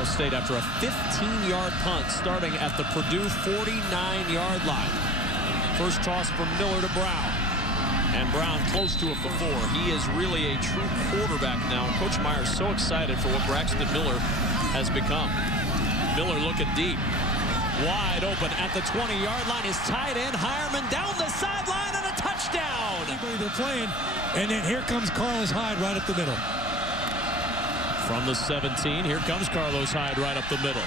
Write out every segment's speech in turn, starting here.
Ohio State after a 15-yard punt starting at the Purdue 49-yard line. First toss from Miller to Brown. And Brown close to it before. He is really a true quarterback now. And Coach Meyer's so excited for what Braxton Miller has become. Miller looking deep. Wide open at the 20-yard line. His tight end, Hireman, down the sideline and a touchdown. Anybody they're playing. And then here comes Carlos Hyde right up the middle. From the 17, here comes Carlos Hyde right up the middle.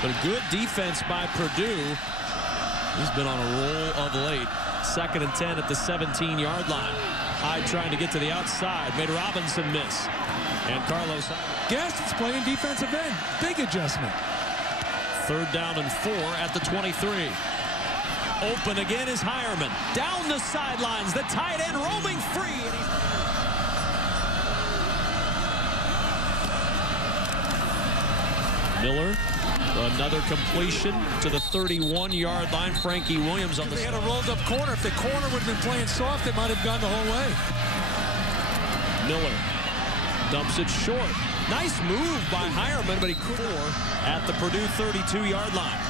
But a good defense by Purdue. He's been on a roll of late. 2nd and 10 at the 17-yard line. Hyde trying to get to the outside. Made Robinson miss. And Carlos Hyde. Gaston's playing defensive end. Big adjustment. 3rd down and 4 at the 23. Open again is Hireman. Down the sidelines. The tight end roaming free. Miller, another completion to the 31-yard line. Frankie Williams on the. They had a rolled-up corner. If the corner would have been playing soft, it might have gone the whole way. Miller dumps it short. Nice move by Hireman, but he couldn't. At the Purdue 32-yard line.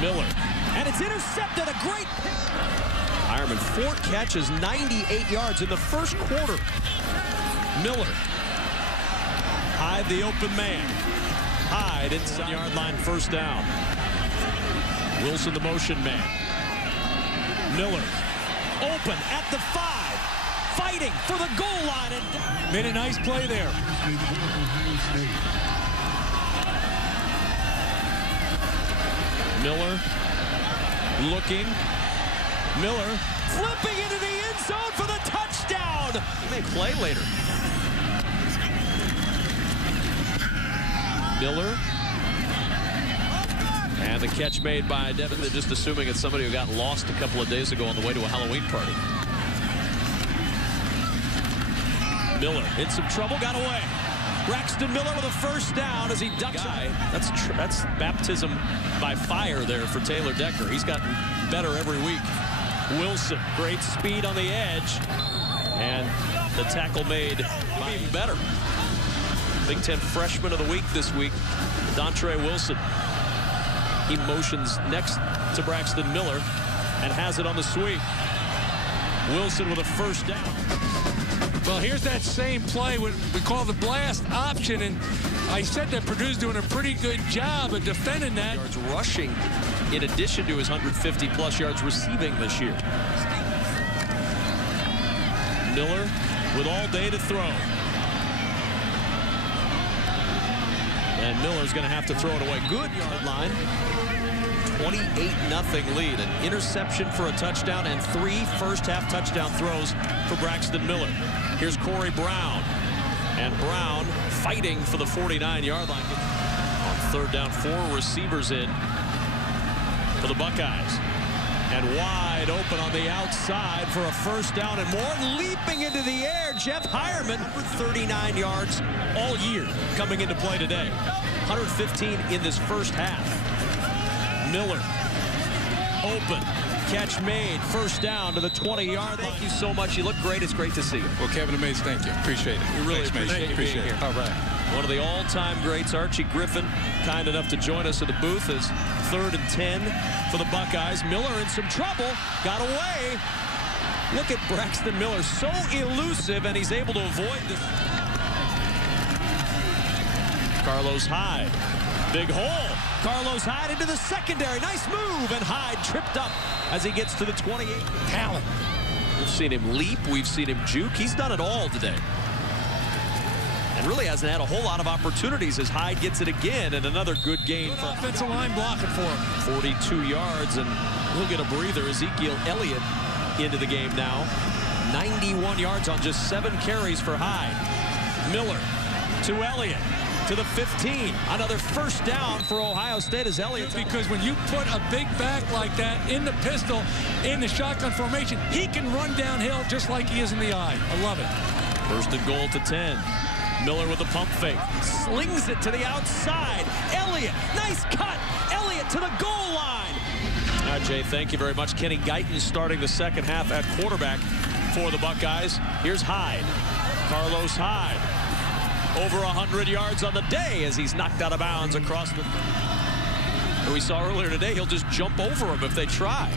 Miller, and it's intercepted. A great pick. Hireman, 4 catches, 98 yards in the first quarter. Miller. Hyde, the open man. Hyde inside yard line, 1st down. Wilson, the motion man. Miller, open at the 5. Fighting for the goal line. And made a nice play there. Miller looking. Miller flipping into the end zone for the touchdown. He may play later. Miller. And the catch made by Devin. They're just assuming it's somebody who got lost a couple of days ago on the way to a Halloween party. Miller in some trouble, got away. Braxton Miller with a 1st down as he ducks. That's baptism by fire there for Taylor Decker. He's gotten better every week. Wilson, great speed on the edge. And the tackle made even better. Big Ten Freshman of the Week this week, Dontre Wilson. He motions next to Braxton Miller and has it on the sweep. Wilson with a 1st down. Well, here's that same play, what we call the blast option, and I said that Purdue's doing a pretty good job of defending that. Yards rushing in addition to his 150-plus yards receiving this year. Miller with all day to throw. And Miller's going to have to throw it away. Good yard line. 28-0 lead. An interception for a touchdown and 3 first-half touchdown throws for Braxton Miller. Here's Corey Brown. And Brown fighting for the 49-yard line. On 3rd down, 4 receivers in for the Buckeyes. And wide open on the outside for a 1st down and more. Leaping into the air, Jeff Hireman. 39 yards all year coming into play today. 115 in this first half. Miller, open, catch made, 1st down to the 20-yard line. Thank you so much. You look great. It's great to see you. Well, Kevin and Mace, thank you. Appreciate it. We really appreciate you being here. All right. One of the all-time greats, Archie Griffin, kind enough to join us at the booth as 3rd and 10 for the Buckeyes. Miller in some trouble, got away. Look at Braxton Miller, so elusive, and he's able to avoid this. Carlos Hyde, big hole. Carlos Hyde into the secondary, nice move, and Hyde tripped up as he gets to the 28. Talent. We've seen him leap, we've seen him juke. He's done it all today. And really hasn't had a whole lot of opportunities as Hyde gets it again, and another good gain. Good offensive line blocking for him. 42 yards, and he'll get a breather. Ezekiel Elliott into the game now. 91 yards on just 7 carries for Hyde. Miller to Elliott to the 15. Another 1st down for Ohio State as Elliott. Because when you put a big back like that in the pistol, in the shotgun formation, he can run downhill just like he is in the eye. I love it. 1st and goal to 10. Miller with the pump fake. Slings it to the outside. Elliott, nice cut. Elliott to the goal line. All right, Jay, thank you very much. Kenny Guyton starting the 2nd half at quarterback. for the Buckeyes. Here's Hyde. Carlos Hyde. Over 100 yards on the day as he's knocked out of bounds across the... We saw earlier today, he'll just jump over him if they try.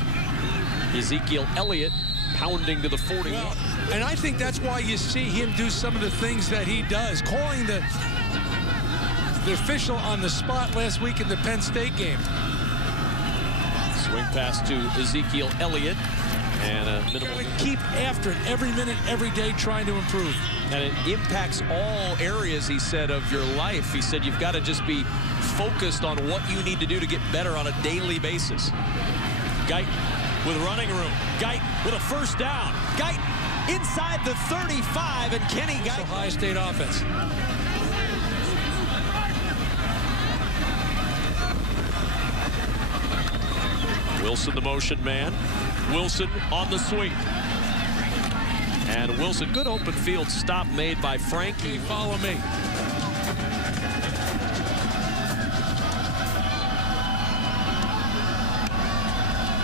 Ezekiel Elliott pounding to the 41. Well, and I think that's why you see him do some of the things that he does. Calling the official on the spot last week in the Penn State game. Swing pass to Ezekiel Elliott. And a minimal... Keep after it every minute, every day, trying to improve. And it impacts all areas, he said, of your life. He said you've got to just be focused on what you need to do to get better on a daily basis. Guyton with running room. Guyton with a first down. Guyton inside the 35, and Kenny Guyton. Ohio State offense. Wilson, the motion man. Wilson on the sweep. And Wilson, good open field stop made by Frankie. Follow me.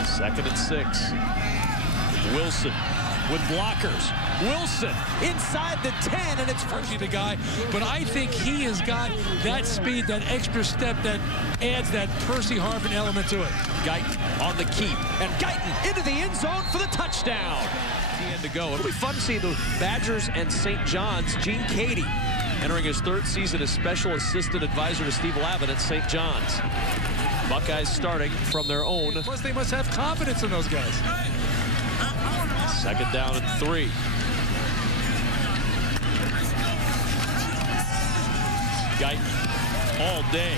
Second and 6. Wilson with blockers. Wilson inside the 10, and it's Percy the guy, but I think he has got that speed, that extra step that adds that Percy Harvin element to it. Guyton on the keep, and Guyton into the end zone for the touchdown. The end to go. It'll be fun to see the Badgers and St. John's. Gene Cady entering his 3rd season as special assistant advisor to Steve Lavin at St. John's. Buckeyes starting from their own. Plus, they must have confidence in those guys. Second down and 3. Guyton all day.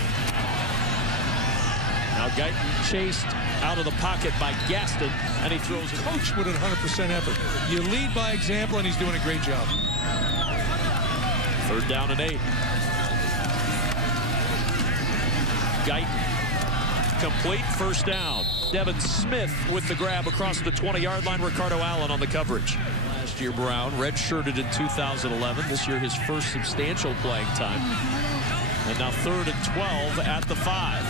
Now Guyton chased out of the pocket by Gaston, and he throws it. Coach with a 100% effort. You lead by example, and he's doing a great job. 3rd down and 8. Guyton. Complete, first down. Devin Smith with the grab across the 20-yard line. Ricardo Allen on the coverage. Last year, Brown redshirted in 2011. This year, his first substantial playing time. And now 3rd and 12 at the 5.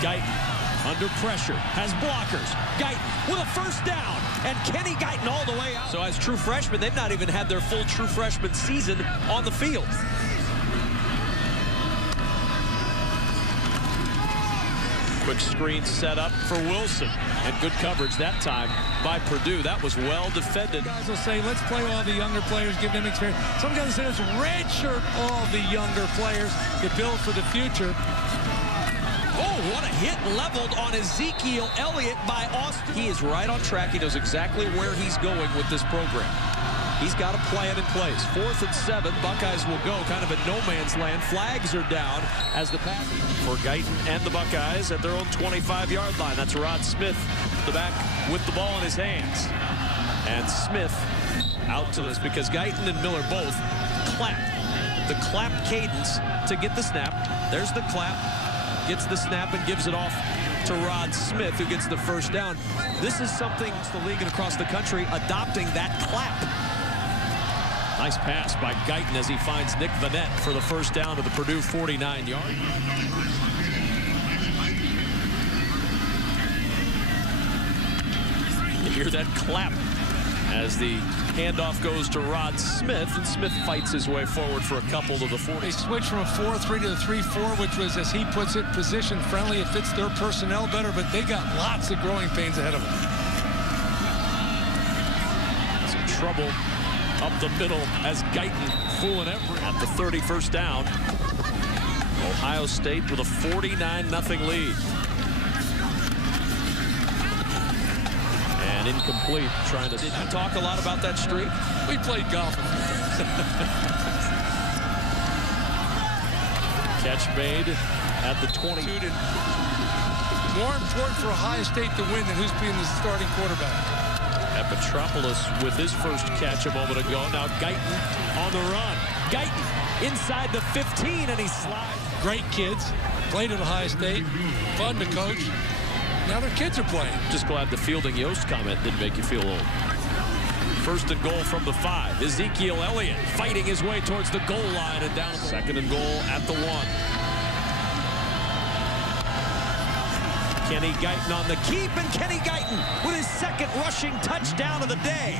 Guyton under pressure, has blockers. Guyton with a first down, and Kenny Guyton all the way out. So as true freshmen, they've not even had their full true freshman season on the field. Quick screen set up for Wilson, and good coverage that time by Purdue. That was well defended. Guys will say, let's play all the younger players, give them experience. Some guys say, let's redshirt all the younger players to build for the future. Oh, what a hit leveled on Ezekiel Elliott by Austin. He is right on track. He knows exactly where he's going with this program. He's got a plan in place. 4th and 7. Buckeyes will go kind of in no man's land. Flags are down as the pass for Guyton and the Buckeyes at their own 25-yard line. That's Rod Smith, the back with the ball in his hands. And Smith out to this because Guyton and Miller both clap. The clap cadence to get the snap. There's the clap. Gets the snap and gives it off to Rod Smith, who gets the first down. This is something the league and across the country adopting that clap. Nice pass by Guyton as he finds Nick Vanette for the first down to the Purdue 49-yard. You hear that clap as the handoff goes to Rod Smith, and Smith fights his way forward for a couple to the 40. They switched from a 4-3 to the 3-4, which was, as he puts it, position friendly. It fits their personnel better, but they got lots of growing pains ahead of them. Some trouble up the middle as Guyton fooling everyone at the 31st down. Ohio State with a 49-0 lead. And incomplete, trying to... Did you talk a lot about that streak? We played golf. Catch made at the 20. More important for Ohio State to win than who's being the starting quarterback. Petropoulos with his first catch a moment ago. Now Guyton on the run. Guyton inside the 15, and he slides. Great kids. Played at Ohio State. Fun to coach. Now their kids are playing. Just glad the Fielding Yost comment didn't make you feel old. 1st and goal from the 5. Ezekiel Elliott fighting his way towards the goal line and down. 2nd and goal at the 1. Kenny Guyton on the keep, and Kenny Guyton with his second rushing touchdown of the day.